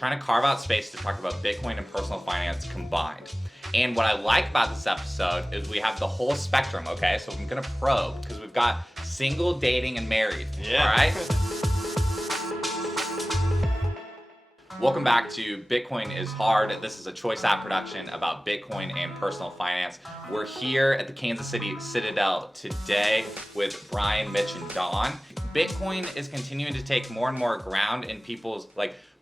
trying to carve out space to talk about Bitcoin and personal finance combined. And what I like about this episode is we have the whole spectrum, okay? So I'm gonna probe, because we've got single, dating, and married, all right? Welcome back to Bitcoin is Hard. This is a Choice App production about Bitcoin and personal finance. We're here at the Kansas City Citadel today with Brian, Mitch, and Don. Bitcoin is continuing to take more and more ground in people's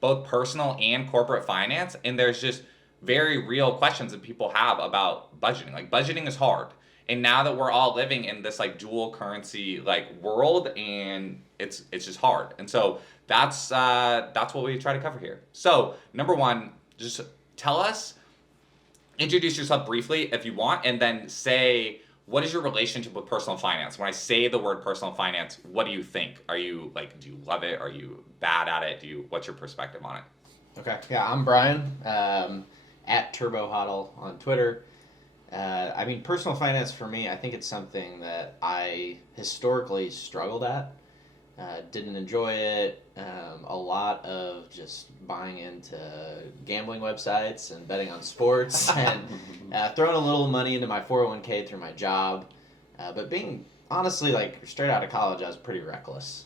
both personal and corporate finance, and there's just very real questions that people have about budgeting. Budgeting is hard. And now that we're all living in this dual currency world, and it's just hard. And so that's what we try to cover here. So number one, just introduce yourself briefly if you want, and then say, what is your relationship with personal finance? When I say the word personal finance, what do you think? Are you do you love it? Are you bad at it? What's your perspective on it? Okay, yeah, I'm Brian, at TurboHodl on Twitter. Personal finance for me, I think it's something that I historically struggled at. Didn't enjoy it. A lot of just buying into gambling websites and betting on sports and throwing a little money into my 401k through my job. But being honestly, straight out of college, I was pretty reckless.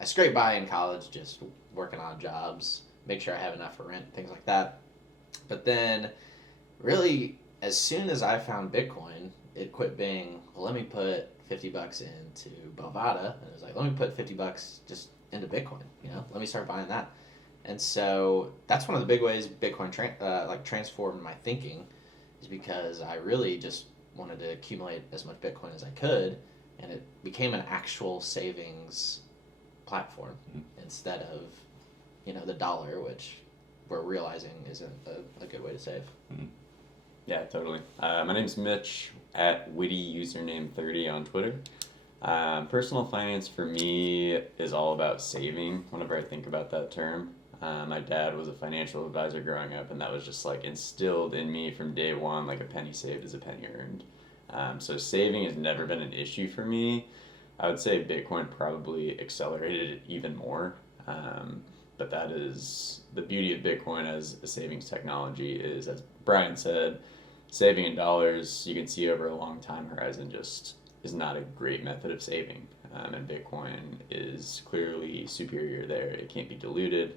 I scraped by in college just working on jobs, make sure I have enough for rent, things like that. But then, really, as soon as I found Bitcoin, it quit being, well, let me put $50 into Bovada, and it was let me put $50 just into Bitcoin, let me start buying that. And so that's one of the big ways Bitcoin transformed my thinking, is because I really just wanted to accumulate as much Bitcoin as I could, and it became an actual savings platform instead of, the dollar, which we're realizing isn't a good way to save. Yeah, totally. My name's Mitch, at witty username 30 on Twitter. Personal finance for me is all about saving, whenever I think about that term. My dad was a financial advisor growing up, and that was just instilled in me from day one, a penny saved is a penny earned. So saving has never been an issue for me. I would say Bitcoin probably accelerated it even more. But that is the beauty of Bitcoin as a savings technology, is, as Brian said, saving in dollars you can see over a long time horizon just is not a great method of saving. And Bitcoin is clearly superior there. It can't be diluted.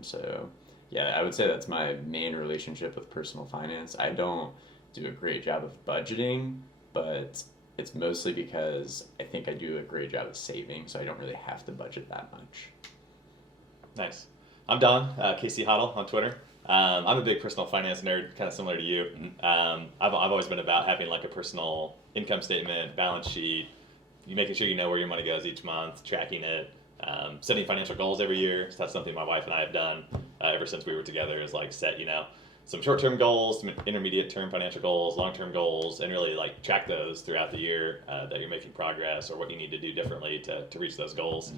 So yeah, I would say that's my main relationship with personal finance. I don't do a great job of budgeting, but it's mostly because I think I do a great job of saving, so I don't really have to budget that much. Nice. I'm Don, KC Hodl on Twitter. I'm a big personal finance nerd, kind of similar to you. I've always been about having a personal income statement, balance sheet, making sure you know where your money goes each month, tracking it, setting financial goals every year. So that's something my wife and I have done ever since we were together, is set, some short-term goals, some intermediate-term financial goals, long-term goals, and really track those throughout the year that you're making progress, or what you need to do differently to reach those goals.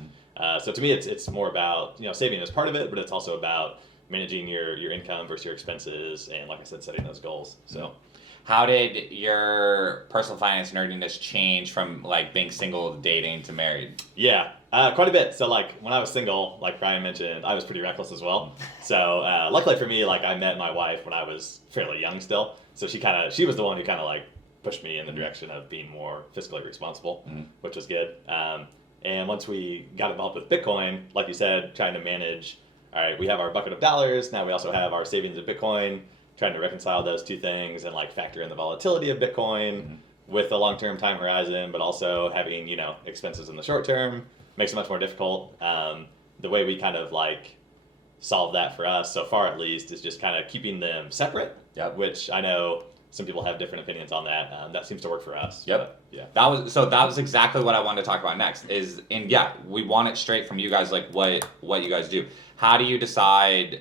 So to me, it's more about saving as part of it, but it's also about managing your income versus your expenses, and like I said, setting those goals. So, how did your personal finance nerdiness change from being single to dating to married? Yeah, quite a bit. So when I was single, like Brian mentioned, I was pretty reckless as well. So luckily for me, I met my wife when I was fairly young still. So she was the one who pushed me in the direction of being more fiscally responsible, which was good. And once we got involved with Bitcoin, like you said, trying to manage, all right, we have our bucket of dollars, now we also have our savings in Bitcoin, trying to reconcile those two things and factor in the volatility of Bitcoin with a long-term time horizon, but also having, expenses in the short term makes it much more difficult. The way we solve that for us so far, at least, is just keeping them separate, which I know some people have different opinions on that. That seems to work for us. Yep. But, yeah. That was exactly what I wanted to talk about next. We want it straight from you guys, what you guys do. How do you decide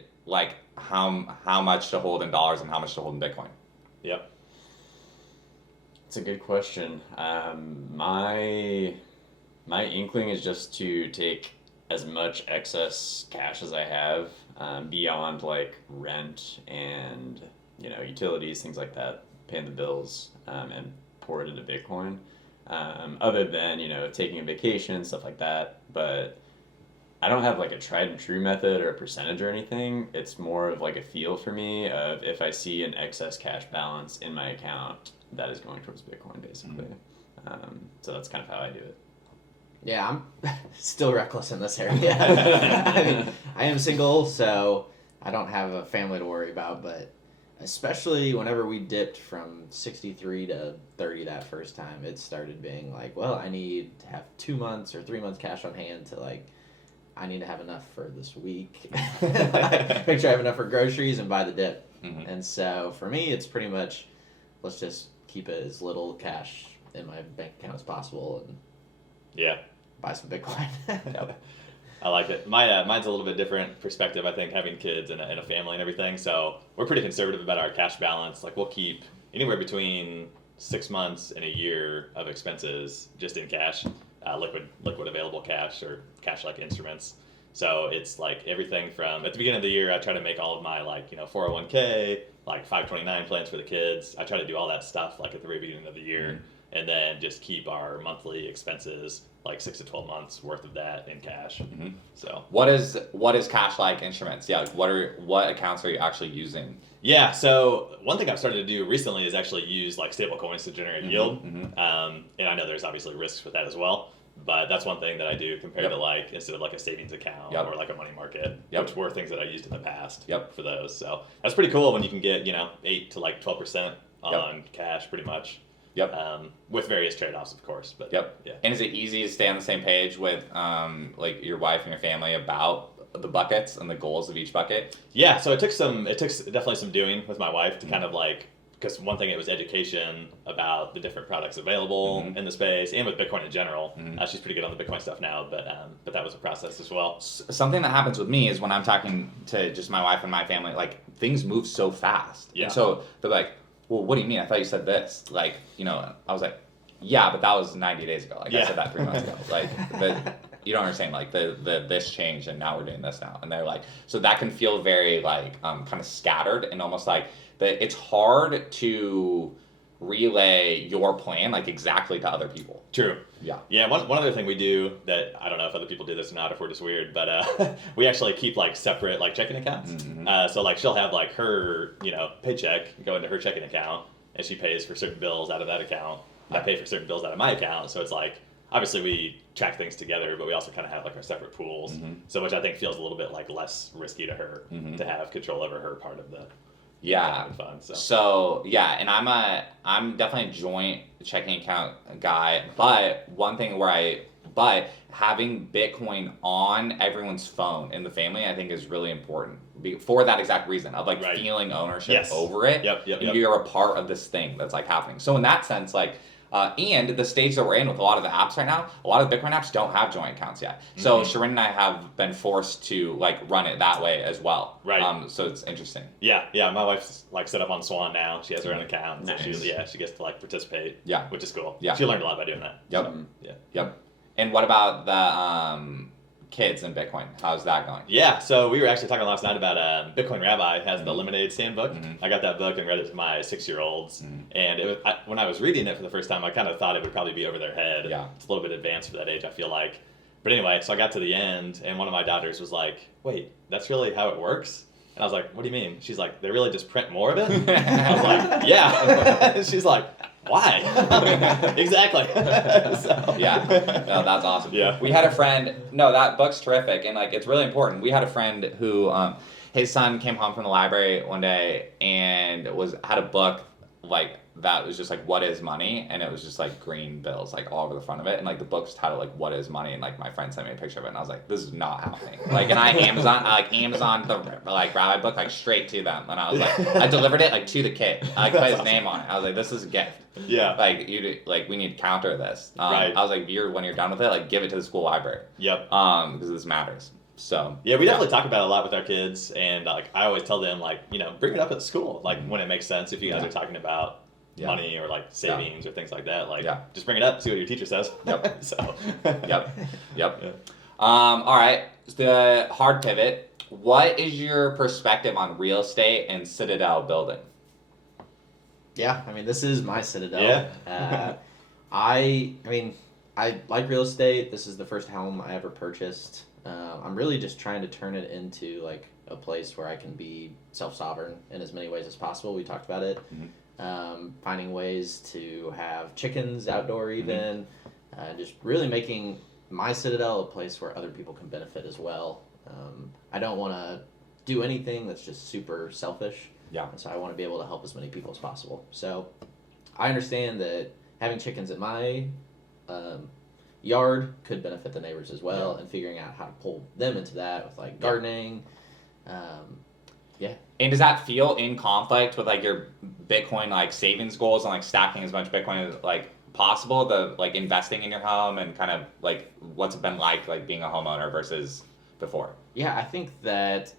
how much to hold in dollars and how much to hold in Bitcoin? Yep. It's a good question. My inkling is just to take as much excess cash as I have, beyond rent and utilities, things like that, paying the bills, and pour it into Bitcoin. Other than taking a vacation, stuff like that. But I don't have like a tried and true method or a percentage or anything. It's more of like a feel for me of if I see an excess cash balance in my account, that is going towards Bitcoin basically. So that's kind of how I do it. Yeah, I'm still reckless in this area. I mean, I am single, so I don't have a family to worry about, but especially whenever we dipped from 63 to 30 that first time, it started being like, well, I need to have 2 months or 3 months cash on hand to like, I need to have enough for this week. Make sure I have enough for groceries and buy the dip. And so for me, it's pretty much, let's just keep as little cash in my bank account as possible and buy some Bitcoin. I like it. Mine's a little bit different perspective, I think, having kids and a family and everything. So we're pretty conservative about our cash balance. Like we'll keep anywhere between 6 months and a year of expenses just in cash, liquid available cash or cash-like instruments. So it's like everything from, at the beginning of the year, I try to make all of my 401k, 529 plans for the kids. I try to do all that stuff at the very beginning of the year, and then just keep our monthly expenses 6 to 12 months worth of that in cash. So what is cash-like instruments? Yeah, what accounts are you actually using? Yeah, so one thing I've started to do recently is actually use stable coins to generate yield. And I know there's obviously risks with that as well, but that's one thing that I do compared to instead of a savings account or a money market, which were things that I used in the past for those. So that's pretty cool when you can get 8 to 12% on cash pretty much. With various trade-offs, of course. But yeah. And is it easy to stay on the same page with your wife and your family about the buckets and the goals of each bucket? Yeah, so it took definitely some doing with my wife to kind of because one thing, it was education about the different products available in the space and with Bitcoin in general. She's pretty good on the Bitcoin stuff now, but that was a process as well. Something that happens with me is when I'm talking to just my wife and my family, things move so fast. Yeah. And so they're like, well, what do you mean? I thought you said this. I was like, yeah, but that was 90 days ago. I said that 3 months ago. You don't understand. This changed, and now we're doing this now. And they're like, so that can feel very kind of scattered and almost it's hard to relay your plan exactly to other people. True. Yeah. Yeah. One other thing we do that I don't know if other people do this or not, if we're just weird, but we actually keep separate checking accounts. So she'll have her paycheck go into her checking account, and she pays for certain bills out of that account. I pay for certain bills out of my account. So it's obviously we track things together, but we also kind of have our separate pools. So which I think feels a little bit less risky to her to have control over her part of the fund. So yeah, and I'm definitely a joint checking account guy, but one thing but having Bitcoin on everyone's phone in the family, I think, is really important for that exact reason of feeling ownership over it. Yep. You're a part of this thing that's happening. So in that sense, and the stage that we're in with a lot of the apps right now, a lot of the Bitcoin apps don't have joint accounts yet. So Sharon and I have been forced to run it that way as well. Right. So it's interesting. Yeah. My wife's set up on Swan now. She has her own account. Nice. So she gets to participate. Yeah. Which is cool. Yeah. She learned a lot by doing that. Yep. So, Yep. And what about the kids in Bitcoin? How's that going? Yeah, so we were actually talking last night about Bitcoin Rabbi has the Lemonade Stand book. I got that book and read it to my 6-year-olds. And when I was reading it for the first time, I kind of thought it would probably be over their head. Yeah. It's a little bit advanced for that age, I feel like. But anyway, so I got to the end, and one of my daughters was like, wait, that's really how it works? And I was like, what do you mean? She's like, they really just print more of it? I was like, yeah. She's like, why? Exactly. So. Yeah, no, that's awesome. Yeah. We had a friend, that book's terrific, and it's really important. We had a friend who, his son came home from the library one day and had a book that was just what is money, and it was just green bills all over the front of it, and the book's titled what is money, and my friend sent me a picture of it, and I was like, this is not happening. And I Amazon the Rabbi book straight to them, and I was I delivered it to the kid. I put his name on it. I was like, this is a gift. Yeah. We need to counter this. Right. I was like, when you're done with it, give it to the school library. Yep. Because this matters. So yeah, we definitely talk about it a lot with our kids, and I always tell them bring it up at school when it makes sense. If you guys are talking about money or savings or things like that, just bring it up, see what your teacher says. Yep. So. Yep. Yeah. All right. The hard pivot. What is your perspective on real estate and citadel building? Yeah, this is my citadel. Yeah. I like real estate. This is the first home I ever purchased. I'm really just trying to turn it into like a place where I can be self-sovereign in as many ways as possible. We talked about it. Finding ways to have chickens outdoor even. Just really making my citadel a place where other people can benefit as well. I don't want to do anything that's just super selfish. Yeah. And so I want to be able to help as many people as possible. So I understand that having chickens in my yard could benefit the neighbors as well, and figuring out how to pull them into that with like gardening. And does that feel in conflict with like your Bitcoin like savings goals and like stacking as much Bitcoin as like possible, the like investing in your home, and kind of like what's it been like being a homeowner versus before? Yeah, I think that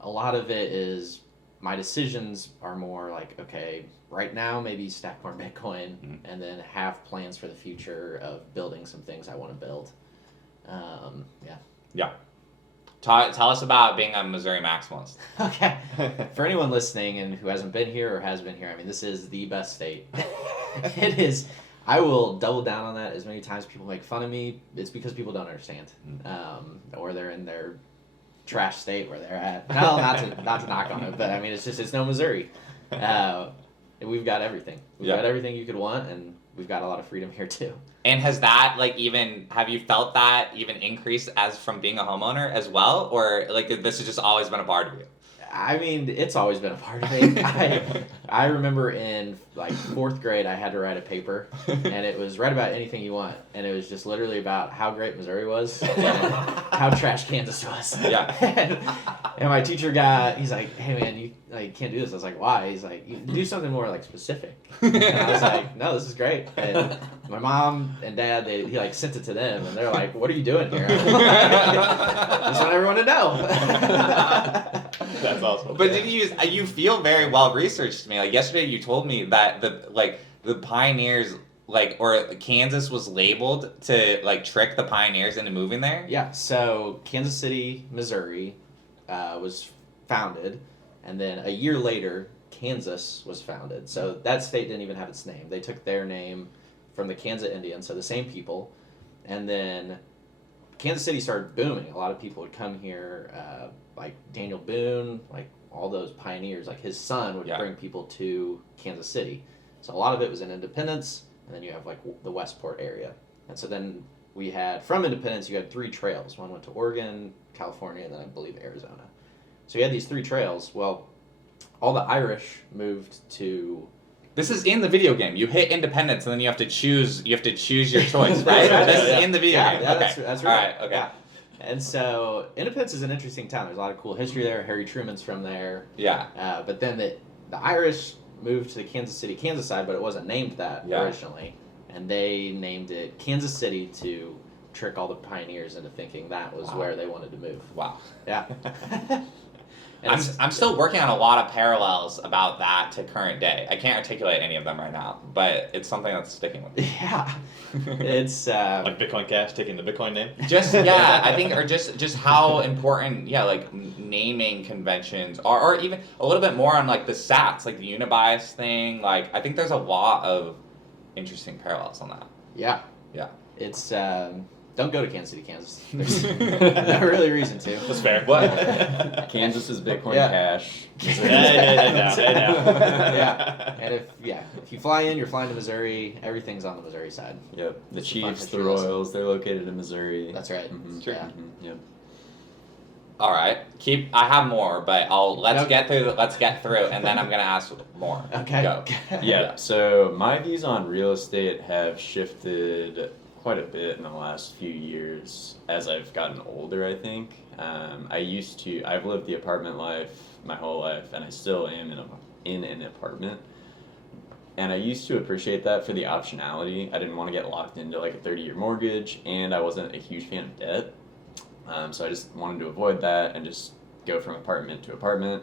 a lot of it is my decisions are more like, okay, right now maybe stack more Bitcoin and then have plans for the future of building some things I want to build. Yeah. Tell us about being a Missouri maximalist. Okay. For anyone listening and who hasn't been here or has been here, I mean, this is the best state. It is. I will double down on that as many times people make fun of me. It's because people don't understand, or they're in their trash state where they're at. No, not to knock on it, but I mean, it's no Missouri. We've got everything. We've got everything you could want, and we've got a lot of freedom here too. And has that have you felt that even increase as from being a homeowner as well, or like this has just always been a part of you? I mean, it's always been a part of me. I remember in like 4th grade, I had to write a paper, and it was write about anything you want, and it was just literally about how great Missouri was and how trash Kansas was. Yeah. And my teacher he's like, hey man, you like can't do this. I was like, why? He's like, you do something more like specific. And I was like, no, this is great. And my mom and dad, he like sent it to them, and they're like, what are you doing here? I just want everyone to know. That's awesome. But you feel very well researched to me. Like yesterday you told me that the pioneers or Kansas was labeled to like trick the pioneers into moving there? Yeah, so Kansas City, Missouri was founded, and then a year later Kansas was founded. So that state didn't even have its name. They took their name from the Kansas Indians, so the same people, and then Kansas City started booming. A lot of people would come here, like Daniel Boone, like all those pioneers, like his son would bring people to Kansas City. So a lot of it was in Independence, and then you have like the Westport area. And so then we had, from Independence, you had 3 trails. One went to Oregon, California, and then I believe Arizona. So you had these 3 trails. Well, all the Irish moved to... This is in the video game. You hit Independence, and then you have to choose your choice, right? This is in the video game. Yeah, okay. that's right. All right, okay. Yeah. And so Independence is an interesting town. There's a lot of cool history there. Harry Truman's from there. Yeah. But then the Irish moved to the Kansas City, Kansas side, but it wasn't named that originally. And they named it Kansas City to trick all the pioneers into thinking that was where they wanted to move. Wow. Yeah. I'm still working on a lot of parallels about that to current day. I can't articulate any of them right now, but it's something that's sticking with me. Yeah. It's like Bitcoin Cash taking the Bitcoin name. I think, or just how important, like naming conventions are, or even a little bit more on like the sats, like the unibias thing. Like I think there's a lot of interesting parallels on that. Yeah. Yeah. It's don't go to Kansas City, Kansas. There's no really reason to. That's fair. What? Kansas is Bitcoin Cash. Yeah. And if you fly in, you're flying to Missouri. Everything's on the Missouri side. Yep. The Chiefs, the Royals, they're located in Missouri. That's right. Mm-hmm. Sure. Yeah. Mm-hmm. Yep. All right. I have more, but let's get through, and then I'm gonna ask more. Okay. Go. Yeah. So my views on real estate have shifted quite a bit in the last few years as I've gotten older, I think. I've lived the apartment life my whole life, and I still am in an apartment. And I used to appreciate that for the optionality. I didn't want to get locked into like a 30-year mortgage, and I wasn't a huge fan of debt. So I just wanted to avoid that and just go from apartment to apartment.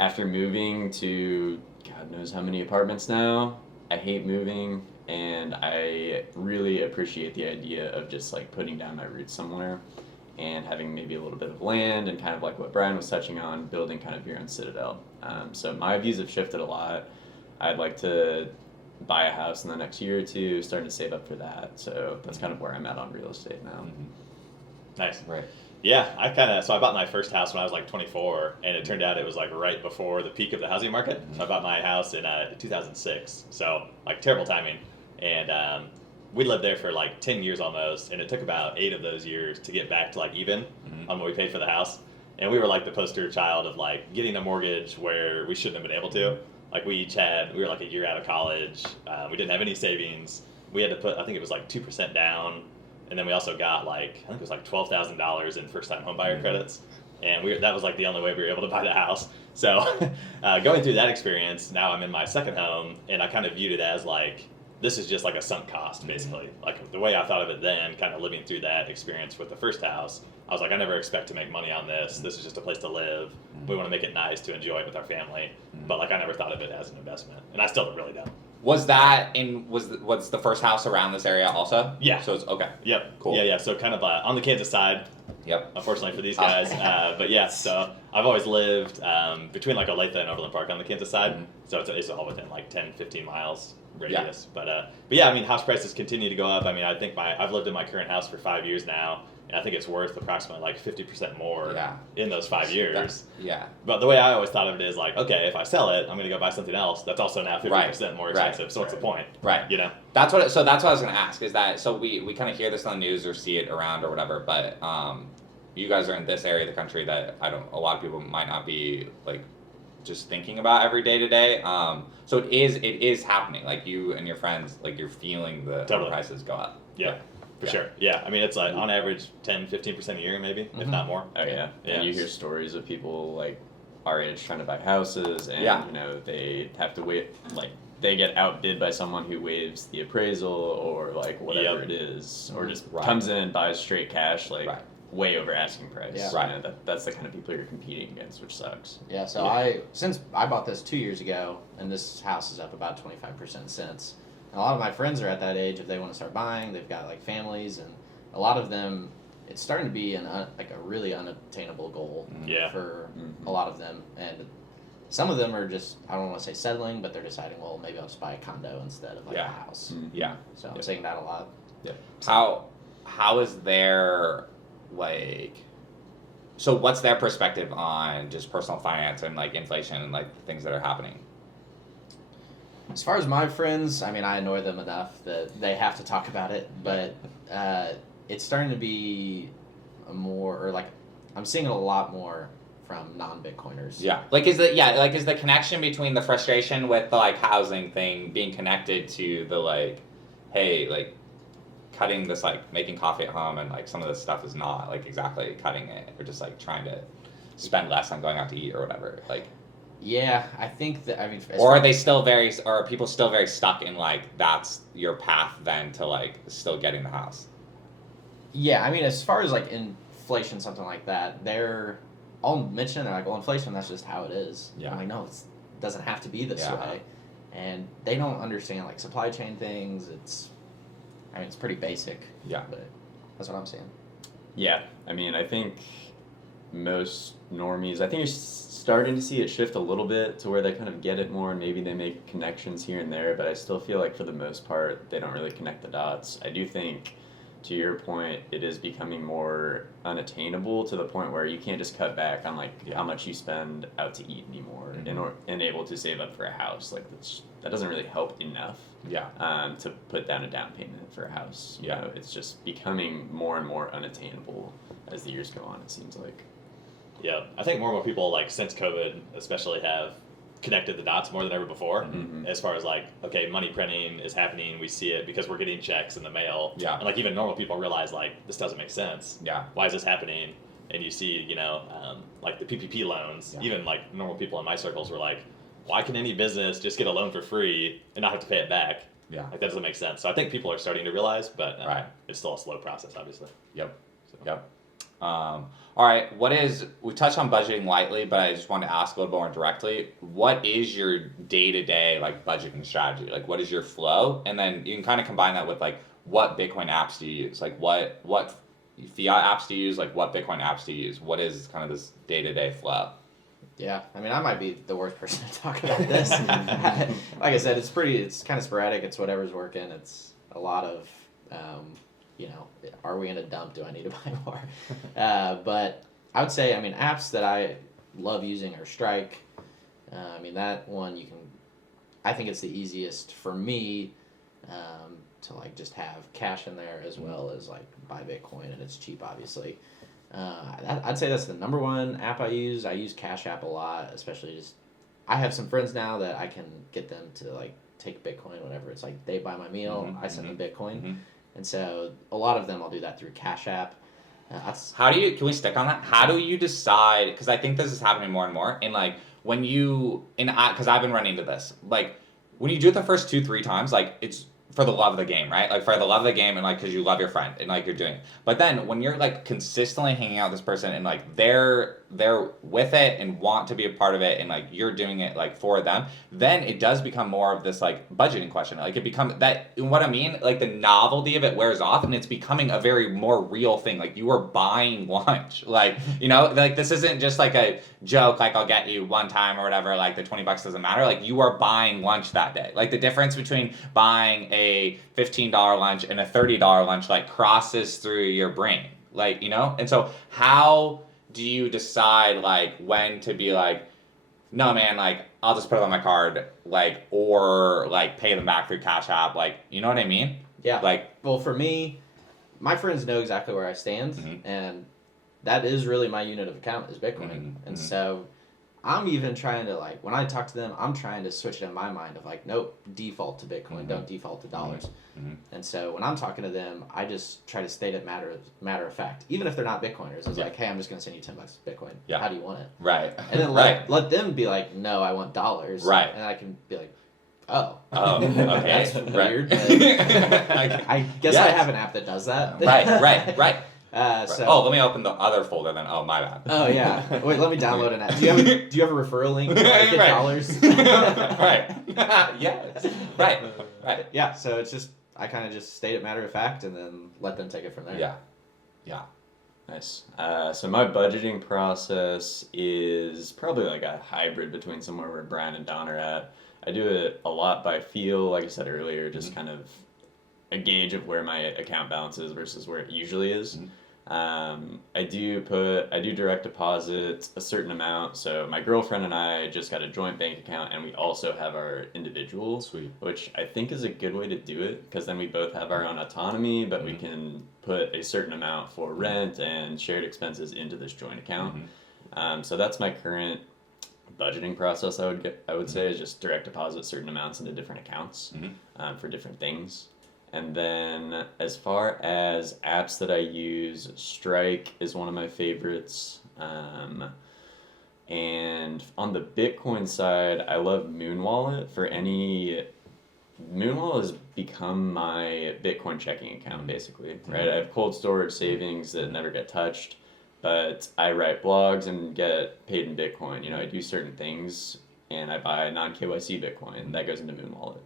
After moving to God knows how many apartments now, I hate moving. And I really appreciate the idea of just like putting down my roots somewhere and having maybe a little bit of land and kind of like what Brian was touching on, building kind of your own citadel. So my views have shifted a lot. I'd like to buy a house in the next year or two, starting to save up for that. So that's kind of where I'm at on real estate now. Mm-hmm. Nice. Right. Yeah, so I bought my first house when I was like 24, and it turned out it was like right before the peak of the housing market. So I bought my house in 2006. So like terrible timing, and we lived there for like 10 years almost, and it took about 8 of those years to get back to like even on what we paid for the house. And we were like the poster child of like getting a mortgage where we shouldn't have been able to. Like we were like a year out of college. We didn't have any savings. We had to put, I think it was like 2% down. And then we also got like, I think it was like $12,000 in first-time homebuyer credits. And that was like the only way we were able to buy the house. So going through that experience, now I'm in my second home, and I kind of viewed it as like, this is just like a sunk cost, basically. Like the way I thought of it then, kind of living through that experience with the first house, I was like, I never expect to make money on this. This is just a place to live. We want to make it nice to enjoy it with our family. But like I never thought of it as an investment. And I still really don't. Was the first house around this area also? Yeah. So it's okay. Yep. Cool. Yeah. So kind of on the Kansas side. Yep. Unfortunately for these guys, but yeah. So I've always lived between like Olathe and Overland Park on the Kansas side. So it's all within like 10, 15 miles radius. Yeah. But yeah, I mean, house prices continue to go up. I mean, I think I've lived in my current house for 5 years now, and I think it's worth approximately like 50% more in those 5 years. But the way I always thought of it is like, okay, if I sell it, I'm going to go buy something else that's also now 50% more expensive. So what's the point? Right. You know. That's what I was going to ask. Is that so? We kind of hear this on the news or see it around or whatever. But you guys are in this area of the country that a lot of people might not be like just thinking about every day to day. So it is happening. Like you and your friends, like you're feeling the prices go up. Yeah. For sure. Yeah. I mean, it's like on average 10-15% a year, maybe, if not more. Oh, yeah. And you hear stories of people like our age trying to buy houses, and, you know, they have to wait, like, they get outbid by someone who waives the appraisal or, like, whatever it is, or just comes in and buys straight cash, like, way over asking price. Yeah. You know, that's the kind of people you're competing against, which sucks. Yeah, so since I bought this 2 years ago, and this house is up about 25% since. A lot of my friends are at that age if they want to start buying. They've got like families, and a lot of them, it's starting to be like a really unattainable goal for a lot of them. And some of them are just, I don't want to say settling, but they're deciding, well, maybe I'll just buy a condo instead of like a house. Yeah. So I'm seeing that a lot. Yeah. How is their like? So what's their perspective on just personal finance and like inflation and like things that are happening? As far as my friends, I mean, I annoy them enough that they have to talk about it, but it's starting to be I'm seeing it a lot more from non-Bitcoiners. Yeah. Is the connection between the frustration with the like housing thing being connected to the like, hey, like cutting this, like making coffee at home, and like some of this stuff is not like exactly cutting it, or just like trying to spend less on going out to eat or whatever, like. Yeah, I think that, or are people still very stuck in like that's your path then to like still getting the house? Yeah, I mean, as far as like inflation, something like that, I'll mention, they're like, well, inflation, that's just how it is. Yeah. I'm like, no, it doesn't have to be this way. And they don't understand like supply chain things. It's pretty basic. Yeah. But that's what I'm saying. Yeah, I mean, I think most normies, I think you're starting to see it shift a little bit to where they kind of get it more, and maybe they make connections here and there, but I still feel like for the most part they don't really connect the dots. I do think, to your point, it is becoming more unattainable to the point where you can't just cut back on like how much you spend out to eat anymore and able to save up for a house. Like that doesn't really help enough to put down a down payment for a house. You know, it's just becoming more and more unattainable as the years go on, it seems like. Yeah, I think more and more people, like, since COVID especially, have connected the dots more than ever before. As far as, like, okay, money printing is happening, we see it because we're getting checks in the mail. Yeah. And, like, even normal people realize, like, this doesn't make sense. Yeah. Why is this happening? And you see, you know, like, the PPP loans, even, like, normal people in my circles were like, why can any business just get a loan for free and not have to pay it back? Yeah. Like, that doesn't make sense. So I think people are starting to realize, but it's still a slow process, obviously. Yep. So. Yep. All right, we touched on budgeting lightly, but I just wanted to ask a little more directly. What is your day-to-day like budgeting strategy? Like, what is your flow? And then you can kind of combine that with like, what Bitcoin apps do you use? Like, what fiat apps do you use? Like, what Bitcoin apps do you use? What is kind of this day-to-day flow? Yeah, I mean, I might be the worst person to talk about this. Like I said, it's kind of sporadic. It's whatever's working. It's a lot of are we in a dump? Do I need to buy more? But I would say, apps that I love using are Strike. That one I think it's the easiest for me to like just have cash in there as well as like buy Bitcoin, and it's cheap, obviously. I'd say that's the number one app I use. I use Cash App a lot, especially I have some friends now that I can get them to like take Bitcoin whenever it's like they buy my meal, I send them Bitcoin. And so a lot of them I'll do that through Cash App. Can we stick on that? How do you decide, because I think this is happening more and more, and like because I've been running into this, like when you do it the first 2-3 times, like it's for the love of the game, right? Like for the love of the game and like because you love your friend and like you're doing it. But then when you're like consistently hanging out with this person and like they're with it and want to be a part of it and like you're doing it like for them, then it does become more of this like budgeting question. Like it becomes that, what I mean, like the novelty of it wears off and it's becoming a very more real thing. Like you are buying lunch, like, like this isn't just like a joke, like I'll get you one time or whatever, like the $20 doesn't matter. Like you are buying lunch that day. Like the difference between buying a $15 lunch and a $30 lunch like crosses through your brain, like, and so how do you decide like when to be like, no man, like I'll just put it on my card, like, or like pay them back through Cash App, like, you know what I mean? Yeah. Like, well, for me, my friends know exactly where I stand, and that is really my unit of account is Bitcoin. And so I'm even trying to, like, when I talk to them, I'm trying to switch it in my mind of like, nope, default to Bitcoin, don't default to dollars. And so when I'm talking to them, I just try to state it matter of fact, even if they're not Bitcoiners. It's like, hey, I'm just going to send you $10 Bitcoin. Yeah. How do you want it? Right. And then let them be like, no, I want dollars. Right. And I can be like, oh, okay, that's weird. I guess I have an app that does that. Right. So, let me open the other folder then. Oh, my bad. Oh yeah. Wait, let me download an app. Do you have a referral link? Get Right. dollars. Right. Yes. Right. Yeah. So it's just I kind of just state it matter of fact and then let them take it from there. Yeah. Nice. So my budgeting process is probably like a hybrid between somewhere where Brian and Don are at. I do it a lot by feel, like I said earlier, just kind of a gauge of where my account balance is versus where it usually is. I do direct deposit a certain amount. So my girlfriend and I just got a joint bank account, and we also have our individual, which I think is a good way to do it because then we both have our own autonomy, but we can put a certain amount for rent and shared expenses into this joint account. So that's my current budgeting process. I would say is just direct deposit certain amounts into different accounts for different things. And then as far as apps that I use, Strike is one of my favorites. And on the Bitcoin side, I love Muun Wallet. Muun Wallet has become my Bitcoin checking account, basically, right? I have cold storage savings that never get touched, but I write blogs and get paid in Bitcoin. I do certain things, and I buy non-KYC Bitcoin. That goes into Muun Wallet.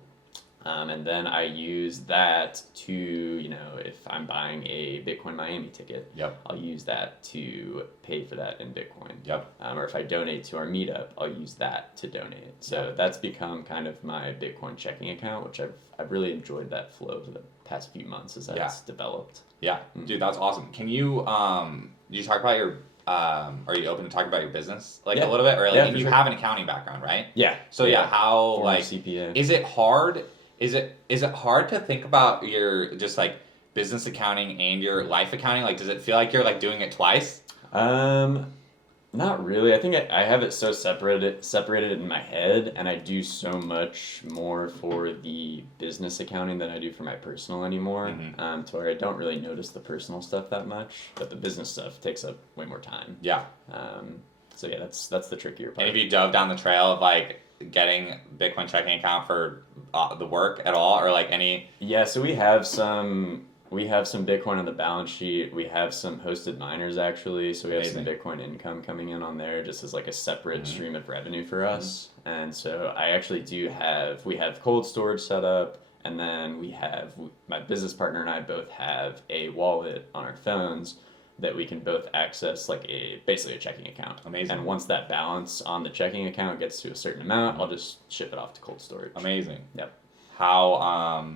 And then I use that to, if I'm buying a Bitcoin Miami ticket, I'll use that to pay for that in Bitcoin. Or if I donate to our meetup, I'll use that to donate. So that's become kind of my Bitcoin checking account, which I've really enjoyed that flow for the past few months as that's developed. Yeah, dude, that's awesome. Can you, do you talk about your, are you open to talk about your business a little bit? Or like, you have an accounting background, right? Yeah. So how, former like, CPA. is it hard? Is it hard to think about your just like business accounting and your life accounting? Like, does it feel like you're like doing it twice? Not really. I think I have it so separated in my head, and I do so much more for the business accounting than I do for my personal anymore. To where I don't really notice the personal stuff that much, but the business stuff takes up way more time. Yeah. So yeah, that's the trickier part. And have you dove down the trail of like getting Bitcoin checking account for the work at all, or like any? Yeah, so we have some Bitcoin on the balance sheet. We have some hosted miners actually, so we have some Bitcoin income coming in on there just as like a separate stream of revenue for us. And so I actually we have cold storage set up, and then my business partner and I both have a wallet on our phones that we can both access like basically a checking account. Amazing. And once that balance on the checking account gets to a certain amount, I'll just ship it off to cold storage. Amazing. Yep. How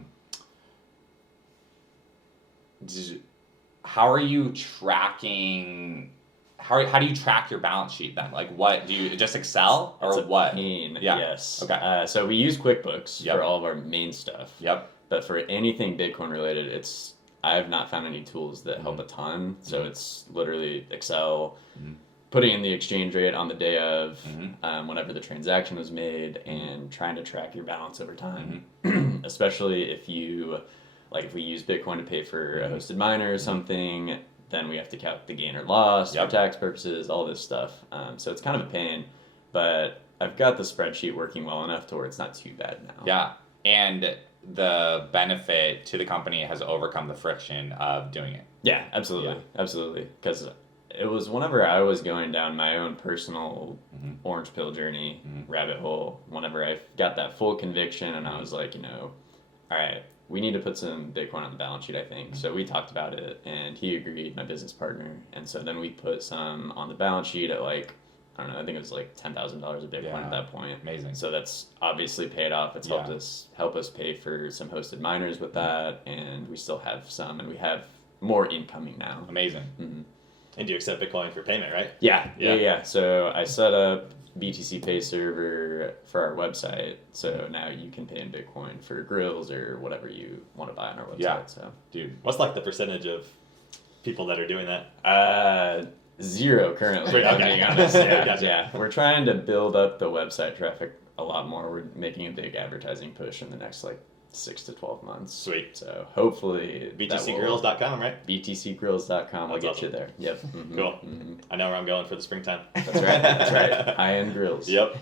how are you tracking? How do you track your balance sheet then? Like, what do you just Excel or It's a what? pain. Yeah. Yes. Okay. So we use QuickBooks Yep. for all of our main stuff. Yep. But for anything Bitcoin related, I've not found any tools that help a ton. So Mhm. it's literally Excel, Mhm. putting in the exchange rate on the day of, Mhm. whenever the transaction was made, and trying to track your balance over time. Mm-hmm. Especially if we use Bitcoin to pay for a hosted miner or something, then we have to count the gain or loss Yep. for tax purposes, all this stuff. So it's kind of a pain, but I've got the spreadsheet working well enough to where it's not too bad now. Yeah. And the benefit to the company has overcome the friction of doing it. Yeah, absolutely. Absolutely. Because it was whenever I was going down my own personal orange pill journey, rabbit hole, whenever I got that full conviction and I was like, all right, we need to put some Bitcoin on the balance sheet, I think. So we talked about it and he agreed, my business partner. And so then we put some on the balance sheet at I don't know, I think it was $10,000 a Bitcoin at that point. Amazing. So that's obviously paid off. It's helped us pay for some hosted miners with that, and we still have some, and we have more incoming now. Amazing. Mm-hmm. And do you accept Bitcoin for payment, right? Yeah. So I set up BTC Pay server for our website, so now you can pay in Bitcoin for grills or whatever you want to buy on our website. Yeah. So, Dude, what's the percentage of people that are doing that? 0 currently. Okay. I'm being honest. Yeah, Gotcha. yeah. We're trying to build up the website traffic a lot more. We're making a big advertising push in the next 6 to 12 months. Sweet. So hopefully BTCgrills.com, right? BTCgrills.com will That's get awesome. you there. Yep. Mm-hmm. Cool. Mm-hmm. I know where I'm going for the springtime. That's right. That's right. High-end grills. Yep.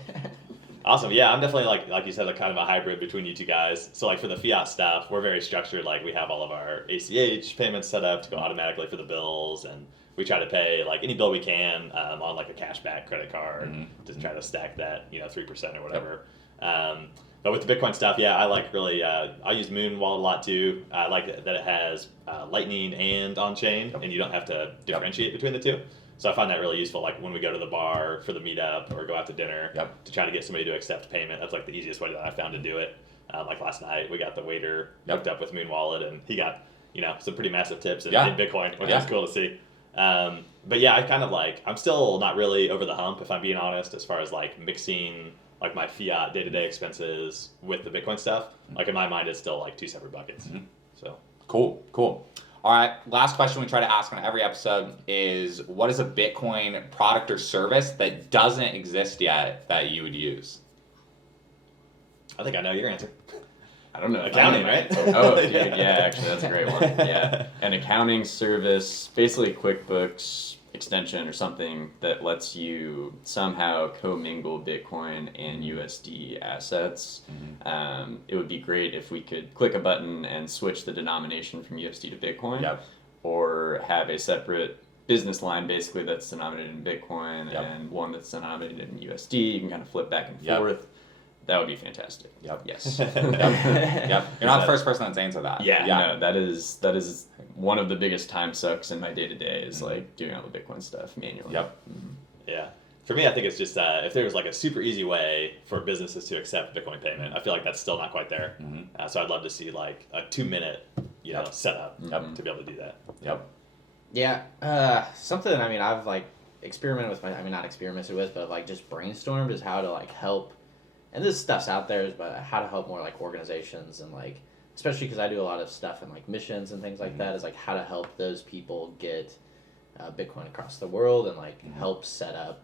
Awesome. Yeah, I'm definitely like you said, kind of a hybrid between you two guys. So for the fiat stuff, we're very structured. We have all of our ACH payments set up to go automatically for the bills, and we try to pay any bill we can on a cashback credit card to try to stack that 3% or whatever. Yep. But with the Bitcoin stuff, yeah, I I use Muun Wallet a lot too. I like that it has Lightning and on-chain, and you don't have to differentiate between the two. So I find that really useful, when we go to the bar for the meetup or go out to dinner to try to get somebody to accept payment. That's the easiest way that I found to do it. Last night, we got the waiter hooked up with Muun Wallet, and he got some pretty massive tips in Bitcoin, which is cool to see. But yeah, I kind of I'm still not really over the hump, if I'm being honest, as far as mixing my fiat day-to-day expenses with the Bitcoin stuff. In my mind, it's still 2 separate buckets. So Cool. All right, last question we try to ask on every episode is, what is a Bitcoin product or service that doesn't exist yet that you would use? I think I know your answer. I don't know. Accounting, right? Oh, dude, yeah, actually, that's a great one. Yeah, an accounting service, basically QuickBooks extension or something that lets you somehow commingle Bitcoin and USD assets. It would be great if we could click a button and switch the denomination from USD to Bitcoin, or have a separate business line basically that's denominated in Bitcoin and one that's denominated in USD. You can kind of flip back and forth. That would be fantastic. Yes. You're not the first person that's answered that. No, that is one of the biggest time sucks in my day-to-day is doing all the Bitcoin stuff manually. Yeah. For me, I think it's just if there was a super easy way for businesses to accept Bitcoin payment, I feel that's still not quite there. So I'd love to see a 2-minute setup to be able to do that. Yeah. Something I've experimented with not experimented with, but just brainstormed is how to help. And this stuff's out there, but how to help more organizations and especially because I do a lot of stuff in missions and things like that, is how to help those people get Bitcoin across the world and help set up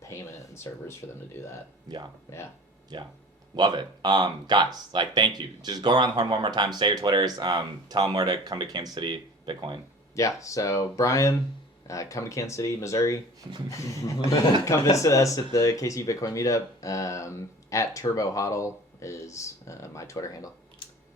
payment and servers for them to do that. Yeah. Love it. Guys, thank you. Just go around the horn one more time, say your Twitters, tell them where to come to Kansas City Bitcoin. Yeah, so Brian, come to Kansas City, Missouri. Come visit us at the KC Bitcoin meetup. At Turbo Hodl is my Twitter handle.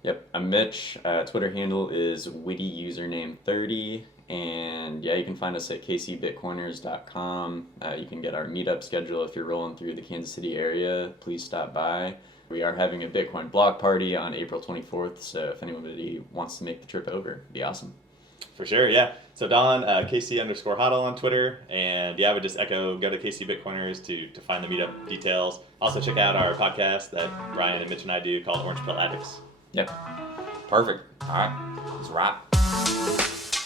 Yep, I'm Mitch. Twitter handle is witty username 30. And yeah, you can find us at kcbitcoiners.com. You can get our meetup schedule if you're rolling through the Kansas City area. Please stop by. We are having a Bitcoin block party on April 24th, so if anybody wants to make the trip over, it'd be awesome. For sure, yeah. So Don, KC_Hodl on Twitter, and yeah, I would just echo, go to KC Bitcoiners to find the meetup details. Also check out our podcast that Brian and Mitch and I do called Orange Pill Addicts. Yep. Perfect. All right. Let's wrap.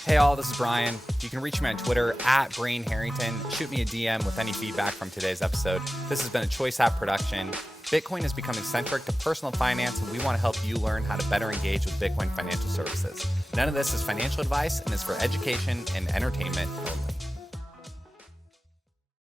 Hey all, this is Brian. You can reach me on Twitter at Brain Harrington. Shoot me a DM with any feedback from today's episode. This has been a Choice App production. Bitcoin is becoming centric to personal finance, and we want to help you learn how to better engage with Bitcoin financial services. None of this is financial advice and is for education and entertainment only.